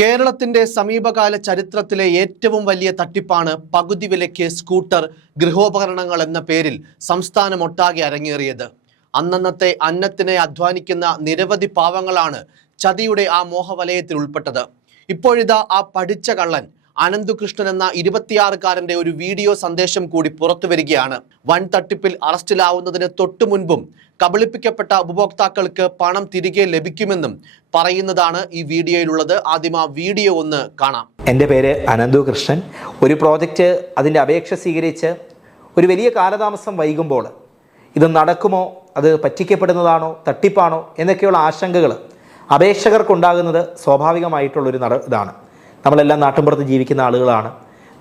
കേരളത്തിന്റെ സമീപകാല ചരിത്രത്തിലെ ഏറ്റവും വലിയ തട്ടിപ്പാണ് പകുതി വിലയ്ക്ക് സ്കൂട്ടർ ഗൃഹോപകരണങ്ങൾ എന്ന പേരിൽ സംസ്ഥാനമൊട്ടാകെ അരങ്ങേറിയത്. അന്നന്നത്തെ അന്നത്തിനെ അധ്വാനിക്കുന്ന നിരവധി പാവങ്ങളാണ് ചതിയുടെ ആ മോഹവലയത്തിൽ ഉൾപ്പെട്ടത്. ഇപ്പോഴിതാ ആ പഠിച്ച കള്ളൻ അനന്തുകൃഷ്ണൻ എന്ന ഇരുപത്തിയാറുകാരന്റെ ഒരു വീഡിയോ സന്ദേശം കൂടി പുറത്തു വരികയാണ്. വൻ തട്ടിപ്പിൽ അറസ്റ്റിലാവുന്നതിന് തൊട്ടു മുൻപും കബളിപ്പിക്കപ്പെട്ട ഉപഭോക്താക്കൾക്ക് പണം തിരികെ ലഭിക്കുമെന്നും പറയുന്നതാണ് ഈ വീഡിയോയിലുള്ളത്. ആദ്യം ആ വീഡിയോ ഒന്ന് കാണാം. എന്റെ പേര് അനന്തു കൃഷ്ണൻ ഒരു പ്രോജക്റ്റ് അതിന്റെ അപേക്ഷ സ്വീകരിച്ച് ഒരു വലിയ കാലതാമസം വൈകുമ്പോൾ ഇത് നടക്കുമോ അത് പറ്റിക്കപ്പെടുന്നതാണോ തട്ടിപ്പാണോ എന്നൊക്കെയുള്ള ആശങ്കകൾ അപേക്ഷകർക്കുണ്ടാകുന്നത് സ്വാഭാവികമായിട്ടുള്ളൊരു നട ഇതാണ്. നമ്മളെല്ലാം നാട്ടിൻപുറത്ത് ജീവിക്കുന്ന ആളുകളാണ്.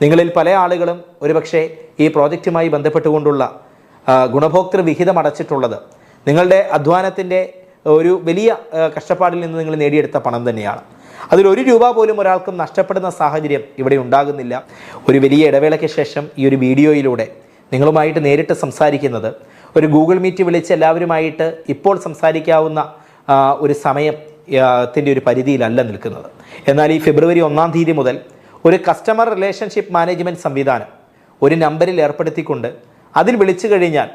നിങ്ങളിൽ പല ആളുകളും ഒരുപക്ഷെ ഈ പ്രോജക്റ്റുമായി ബന്ധപ്പെട്ടുകൊണ്ടുള്ള ഗുണഭോക്തൃ വിഹിതം അടച്ചിട്ടുള്ളത്. നിങ്ങളുടെ അധ്വാനത്തിന്റെ ഒരു വലിയ കഷ്ടപ്പാടിൽ നിന്ന് നിങ്ങൾ നേടിയെടുത്ത പണം തന്നെയാണ്. അതിൽ ഒരു രൂപ പോലും ഒരാൾക്കും നഷ്ടപ്പെടുന്ന സാഹചര്യം ഇവിടെ ഉണ്ടാകുന്നില്ല. ഒരു വലിയ ഇടവേളയ്ക്ക് ശേഷം ഈ ഒരു വീഡിയോയിലൂടെ നിങ്ങളുമായിട്ട് നേരിട്ട് സംസാരിക്കുന്നത് ഒരു ഗൂഗിൾ മീറ്റ് വിളിച്ച് എല്ലാവരുമായിട്ട് ഇപ്പോൾ സംസാരിക്കാവുന്ന ഒരു സമയത്തിന്റെ ഒരു പരിധിയിലല്ല നിൽക്കുന്നത്. എന്നാൽ ഈ ഫെബ്രുവരി ഒന്നാം തീയതി മുതൽ ഒരു കസ്റ്റമർ റിലേഷൻഷിപ്പ് മാനേജ്മെന്റ് സംവിധാനം ഒരു നമ്പറിൽ ഏർപ്പെടുത്തിക്കൊണ്ട് അതിൽ വിളിച്ചു കഴിഞ്ഞാൽ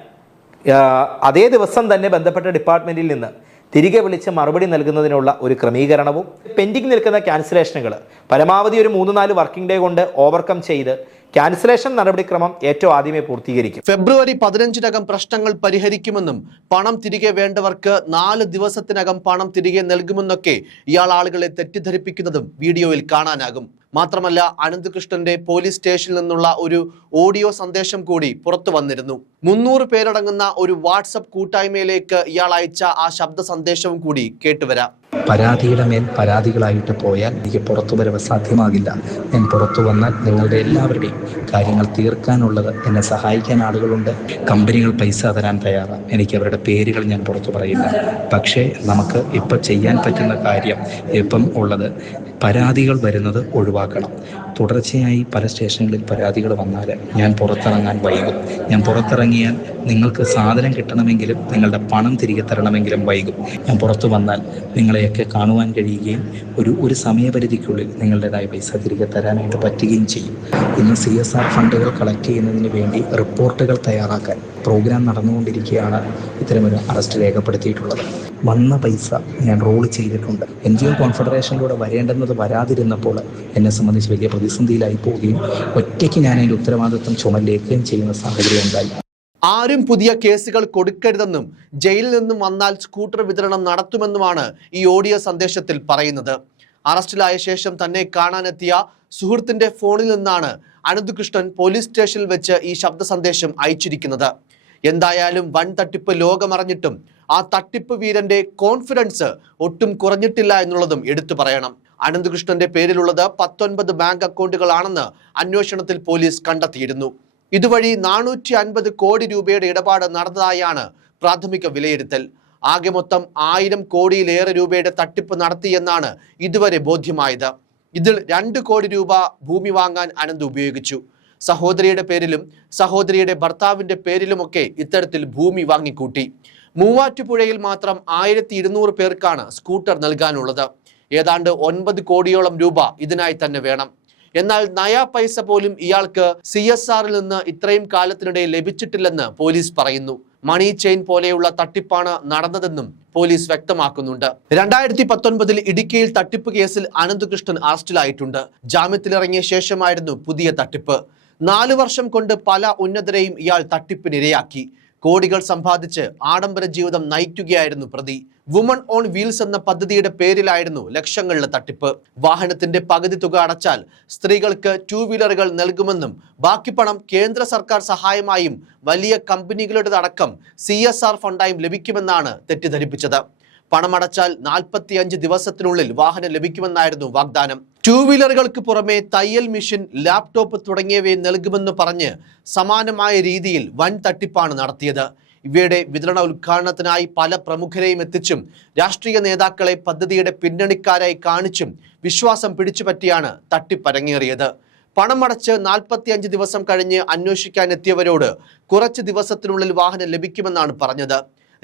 അതേ ദിവസം തന്നെ ബന്ധപ്പെട്ട ഡിപ്പാർട്ട്മെന്റിൽ നിന്ന് തിരികെ വിളിച്ച് മറുപടി നൽകുന്നതിനുള്ള ഒരു ക്രമീകരണവും പെൻഡിങ് നിൽക്കുന്ന ക്യാൻസലേഷനുകൾ പരമാവധി ഒരു മൂന്ന് നാല് വർക്കിംഗ് ഡേ കൊണ്ട് ഓവർകം ചെയ്ത് ക്യാൻസലേഷൻ നടപടിക്രമം ഏറ്റവും ആദ്യമേ പൂർത്തീകരിക്കും. ഫെബ്രുവരി പതിനഞ്ചിനകം പ്രശ്നങ്ങൾ പരിഹരിക്കുമെന്നും പണം തിരികെ വേണ്ടവർക്ക് നാല് ദിവസത്തിനകം പണം തിരികെ നൽകുമെന്നൊക്കെ ഇയാൾ ആളുകളെ തെറ്റിദ്ധരിപ്പിക്കുന്നതും വീഡിയോയിൽ കാണാനാകും. മാത്രമല്ല അനന്തകൃഷ്ണന്റെ പോലീസ് സ്റ്റേഷനിൽ നിന്നുള്ള ഒരു ഓഡിയോ സന്ദേശം കൂടി പുറത്തു വന്നിരുന്നു. മുന്നൂറ് പേരടങ്ങുന്ന ഒരു വാട്സപ്പ് കൂട്ടായ്മയിലേക്ക് ഇയാൾ അയച്ച ആ ശബ്ദ സന്ദേശവും കൂടി കേട്ടുവരാം. പരാതിയുടെ മേൽ പരാതികളായിട്ട് പോയാൽ എനിക്ക് പുറത്തു വരവ് സാധ്യമാകില്ല. ഞാൻ പുറത്തു വന്നാൽ നിങ്ങളുടെ എല്ലാവരുടെയും കാര്യങ്ങൾ തീർക്കാനുള്ളത് എന്നെ സഹായിക്കാൻ ആളുകളുണ്ട്. കമ്പനികൾ പൈസ തരാൻ തയ്യാറാണ്. എനിക്ക് അവരുടെ പേരുകൾ ഞാൻ പുറത്തു പറയില്ല. പക്ഷേ നമുക്ക് ഇപ്പം ചെയ്യാൻ പറ്റുന്ന കാര്യം ഇപ്പം ഉള്ളത് പരാതികൾ വരുന്നത് ഒഴിവാക്കണം. തുടർച്ചയായി പല സ്റ്റേഷനുകളിൽ പരാതികൾ വന്നാൽ ഞാൻ പുറത്തിറങ്ങാൻ വൈകും. ഞാൻ പുറത്തിറങ്ങിയാൽ നിങ്ങൾക്ക് സാധനം കിട്ടണമെങ്കിലും നിങ്ങളുടെ പണം തിരികെ തരണമെങ്കിലും വൈകും. ഞാൻ പുറത്തു വന്നാൽ നിങ്ങളെയൊക്കെ കാണുവാൻ കഴിയുകയും ഒരു ഒരു സമയപരിധിക്കുള്ളിൽ നിങ്ങളുടേതായ പൈസ തിരികെ തരാനായിട്ട് പറ്റുകയും ചെയ്യും. ഇന്ന് സി എസ് ആർ ഫണ്ടുകൾ കളക്ട് ചെയ്യുന്നതിന് വേണ്ടി റിപ്പോർട്ടുകൾ തയ്യാറാക്കാൻ പ്രോഗ്രാം നടന്നുകൊണ്ടിരിക്കുകയാണ് ഇത്തരമൊരു അറസ്റ്റ് രേഖപ്പെടുത്തിയിട്ടുള്ളത്. വന്ന പൈസ ഞാൻ റോൾ ചെയ്തിട്ടുണ്ട്. എൻ ജി ഒ കോൺഫെഡറേഷനിലൂടെ വരേണ്ടുന്നത് വരാതിരുന്നപ്പോൾ എന്നെ സംബന്ധിച്ച് വലിയ പ്രതിസന്ധിയിലായി പോവുകയും ഒറ്റയ്ക്ക് ഞാൻ അതിന്റെ ഉത്തരവാദിത്വം ചുമലേക്കുകയും ചെയ്യുന്ന സാഹചര്യം ഉണ്ടായി. ആരും പുതിയ കേസുകൾ കൊടുക്കരുതെന്നും ജയിലിൽ നിന്നും വന്നാൽ സ്കൂട്ടർ വിതരണം നടത്തുമെന്നുമാണ് ഈ ഓഡിയോ സന്ദേശത്തിൽ പറയുന്നത്. അറസ്റ്റിലായ ശേഷം തന്നെ കാണാനെത്തിയ സുഹൃത്തിന്റെ ഫോണിൽ നിന്നാണ് അനന്തുകൃഷ്ണൻ പോലീസ് സ്റ്റേഷനിൽ വെച്ച് ഈ ശബ്ദ സന്ദേശം അയച്ചിരിക്കുന്നത്. എന്തായാലും വൻ തട്ടിപ്പ് ലോകമറിഞ്ഞിട്ടും ആ തട്ടിപ്പ് വീരന്റെ കോൺഫിഡൻസ് ഒട്ടും കുറഞ്ഞിട്ടില്ല എന്നുള്ളതും എടുത്തു പറയണം. അനന്തകൃഷ്ണന്റെ പേരിലുള്ളത് പത്തൊൻപത് ബാങ്ക് അക്കൗണ്ടുകളാണെന്ന് അന്വേഷണത്തിൽ പോലീസ് കണ്ടെത്തിയിരുന്നു. ഇതുവഴി നാനൂറ്റി അൻപത് കോടി രൂപയുടെ ഇടപാട് നടന്നതായാണ് പ്രാഥമിക വിലയിരുത്തൽ. ആകെ മൊത്തം ആയിരം കോടിയിലേറെ രൂപയുടെ തട്ടിപ്പ് നടത്തിയെന്നാണ് ഇതുവരെ ബോധ്യമായത്. ഇതിൽ രണ്ട് കോടി രൂപ ഭൂമി വാങ്ങാൻ അനന്ത് ഉപയോഗിച്ചു. സഹോദരിയുടെ പേരിലും സഹോദരിയുടെ ഭർത്താവിന്റെ പേരിലുമൊക്കെ ഇത്തരത്തിൽ ഭൂമി വാങ്ങിക്കൂട്ടി. മൂവാറ്റുപുഴയിൽ മാത്രം ആയിരത്തി ഇരുന്നൂറ് പേർക്കാണ് സ്കൂട്ടർ നൽകാനുള്ളത്. ഏതാണ്ട് ഒൻപത് കോടിയോളം രൂപ ഇതിനായി തന്നെ വേണം. എന്നാൽ നയാ പൈസ പോലും ഇയാൾക്ക് സി എസ് ആറിൽ നിന്ന് ഇത്രയും കാലത്തിനിടെ ലഭിച്ചിട്ടില്ലെന്ന് പോലീസ് പറയുന്നു. മണി ചെയിൻ പോലെയുള്ള തട്ടിപ്പാണ് നടന്നതെന്നും പോലീസ് വ്യക്തമാക്കുന്നുണ്ട്. രണ്ടായിരത്തി പത്തൊൻപതിൽ ഇടുക്കിയിൽ തട്ടിപ്പ് കേസിൽ അനന്തകൃഷ്ണൻ അറസ്റ്റിലായിട്ടുണ്ട്. ജാമ്യത്തിലിറങ്ങിയ ശേഷമായിരുന്നു പുതിയ തട്ടിപ്പ്. നാലു വർഷം കൊണ്ട് പല ഉന്നതരെയും ഇയാൾ തട്ടിപ്പിനിരയാക്കി. കോടികൾ സമ്പാദിച്ച് ആഡംബര ജീവിതം നയിക്കുകയായിരുന്നു പ്രതി. വുമൺ ഓൺ വീൽസ് എന്ന പദ്ധതിയുടെ പേരിലായിരുന്നു ലക്ഷങ്ങളുടെ തട്ടിപ്പ്. വാഹനത്തിന്റെ പകുതി തുക അടച്ചാൽ സ്ത്രീകൾക്ക് ടൂ വീലറുകൾ നൽകുമെന്നും ബാക്കി പണം കേന്ദ്ര സർക്കാർ സഹായമായും വലിയ കമ്പനികളുടെ അടക്കം സി ഫണ്ടായും ലഭിക്കുമെന്നാണ് തെറ്റിദ്ധരിപ്പിച്ചത്. പണമടച്ചാൽ നാൽപ്പത്തിയഞ്ച് ദിവസത്തിനുള്ളിൽ വാഹനം ലഭിക്കുമെന്നായിരുന്നു വാഗ്ദാനം. ടൂ വീലറുകൾക്ക് പുറമെ തയ്യൽ മെഷീൻ ലാപ്ടോപ്പ് തുടങ്ങിയവയെ നൽകുമെന്ന് പറഞ്ഞ് സമാനമായ രീതിയിൽ വൻ തട്ടിപ്പാണ് നടത്തിയത്. ഇവയുടെ വിതരണ ഉദ്ഘാടനത്തിനായി പല പ്രമുഖരെയും എത്തിച്ചും രാഷ്ട്രീയ നേതാക്കളെ പദ്ധതിയുടെ പിന്നണിക്കാരായി കാണിച്ചും വിശ്വാസം പിടിച്ചുപറ്റിയാണ് തട്ടിപ്പരങ്ങേറിയത്. പണമടച്ച് നാൽപ്പത്തിയഞ്ച് ദിവസം കഴിഞ്ഞ് അന്വേഷിക്കാൻ എത്തിയവരോട് കുറച്ച് ദിവസത്തിനുള്ളിൽ വാഹനം ലഭിക്കുമെന്നാണ് പറഞ്ഞത്.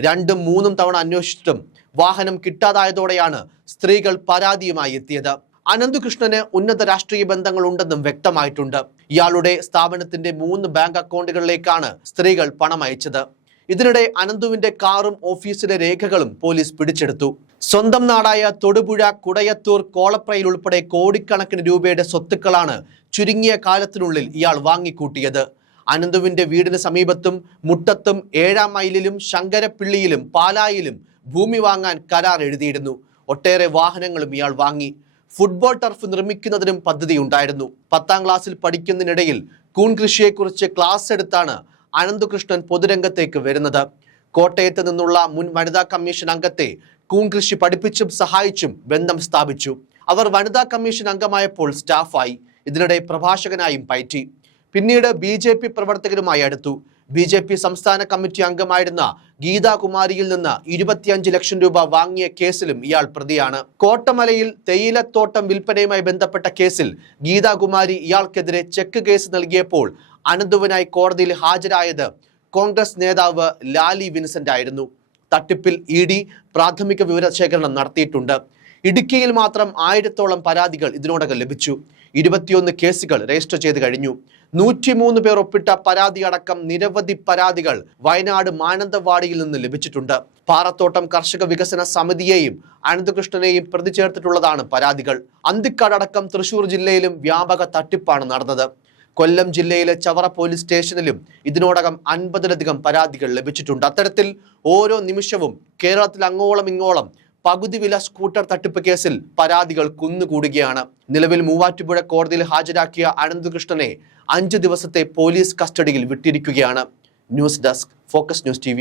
രണ്ടും മൂന്നും തവണ അന്വേഷിച്ചിട്ടും വാഹനം കിട്ടാതായതോടെയാണ് സ്ത്രീകൾ പരാതിയുമായി എത്തിയത്. അനന്തകൃഷ്ണന് ഉന്നത രാഷ്ട്രീയ ബന്ധങ്ങൾ ഉണ്ടെന്നും വ്യക്തമായിട്ടുണ്ട്. ഇയാളുടെ സ്ഥാപനത്തിന്റെ മൂന്ന് ബാങ്ക് അക്കൗണ്ടുകളിലേക്കാണ് സ്ത്രീകൾ പണം അയച്ചത്. ഇതിനിടെ അനന്തുവിന്റെ കാറും ഓഫീസിലെ രേഖകളും പോലീസ് പിടിച്ചെടുത്തു. സ്വന്തം നാടായ തൊടുപുഴ കുടയത്തൂർ കോളപ്രയിൽ ഉൾപ്പെടെ കോടിക്കണക്കിന് രൂപയുടെ സ്വത്തുക്കളാണ് ചുരുങ്ങിയ കാലത്തിനുള്ളിൽ ഇയാൾ വാങ്ങിക്കൂട്ടിയത്. അനന്തുവിന്റെ വീടിന് സമീപത്തും മുട്ടത്തും ഏഴാം മൈലിലും ശങ്കരപ്പിള്ളിയിലും പാലായിലും ഭൂമി വാങ്ങാൻ കരാർ എഴുതിയിരുന്നു. ഒട്ടേറെ വാഹനങ്ങളും ഇയാൾ വാങ്ങി. ഫുട്ബോൾ ടർഫ് നിർമ്മിക്കുന്നതിനും പദ്ധതിയുണ്ടായിരുന്നു പത്താം ക്ലാസ്സിൽ പഠിക്കുന്നതിനിടയിൽ കൂൺ കൃഷിയെക്കുറിച്ച് ക്ലാസ് എടുത്താണ് അനന്തകൃഷ്ണൻ പൊതുരംഗത്തേക്ക് വരുന്നത്. കോട്ടയത്ത് നിന്നുള്ള മുൻ വനിതാ കമ്മീഷൻ അംഗത്തെ കൂൺ കൃഷി പഠിപ്പിച്ചും സഹായിച്ചും ബന്ധം സ്ഥാപിച്ചു. അവർ വനിതാ കമ്മീഷൻ അംഗമായപ്പോൾ സ്റ്റാഫായി. ഇതിനിടെ പ്രഭാഷകനായും പയറ്റി. പിന്നീട് ബി ജെ പി പ്രവർത്തകരുമായി അടുത്തു. ബി ജെ പി സംസ്ഥാന കമ്മിറ്റി അംഗമായിരുന്ന ഗീതാകുമാരിയിൽ നിന്ന് ഇരുപത്തിയഞ്ച് ലക്ഷം രൂപ വാങ്ങിയ കേസിലും ഇയാൾ പ്രതിയാണ്. കോട്ടമലയിൽ തേയിലത്തോട്ടം വിൽപ്പനയുമായി ബന്ധപ്പെട്ട കേസിൽ ഗീതാകുമാരി ഇയാൾക്കെതിരെ ചെക്ക് കേസ് നൽകിയപ്പോൾ അനന്തുവിനായി കോടതിയിൽ ഹാജരായത് കോൺഗ്രസ് നേതാവ് ലാലി വിൻസെന്റ് ആയിരുന്നു. തട്ടിപ്പിൽ ഇ ഡി പ്രാഥമിക വിവരശേഖരണം നടത്തിയിട്ടുണ്ട്. ഇടുക്കിയിൽ മാത്രം ആയിരത്തോളം പരാതികൾ ഇതിനോടകം ലഭിച്ചു. ഇരുപത്തിയൊന്ന് കേസുകൾ രജിസ്റ്റർ ചെയ്ത് കഴിഞ്ഞു. നൂറ്റിമൂന്ന് പേർ ഒപ്പിട്ട പരാതി അടക്കം നിരവധി പരാതികൾ വയനാട് മാനന്തവാടിയിൽ നിന്ന് ലഭിച്ചിട്ടുണ്ട്. പാറത്തോട്ടം കർഷക വികസന സമിതിയെയും അനന്തകൃഷ്ണനെയും പ്രതി ചേർത്തിട്ടുള്ളതാണ് പരാതികൾ. അന്തിക്കാട് അടക്കം തൃശൂർ ജില്ലയിലും വ്യാപക തട്ടിപ്പാണ് നടന്നത്. കൊല്ലം ജില്ലയിലെ ചവറ പോലീസ് സ്റ്റേഷനിലും ഇതിനോടകം അൻപതിലധികം പരാതികൾ ലഭിച്ചിട്ടുണ്ട്. അത്തരത്തിൽ ഓരോ നിമിഷവും കേരളത്തിൽ അങ്ങോളം ഇങ്ങോളം പകുതി വില സ്കൂട്ടർ തട്ടിപ്പ് കേസിൽ പരാതികൾ കുന്നുകൂടുകയാണ്. നിലവിൽ മൂവാറ്റുപുഴ കോടതിയിൽ ഹാജരാക്കിയ അനന്തകൃഷ്ണനെ അഞ്ച് ദിവസത്തെ പോലീസ് കസ്റ്റഡിയിൽ വിട്ടിരിക്കുകയാണ്. News desk focus news T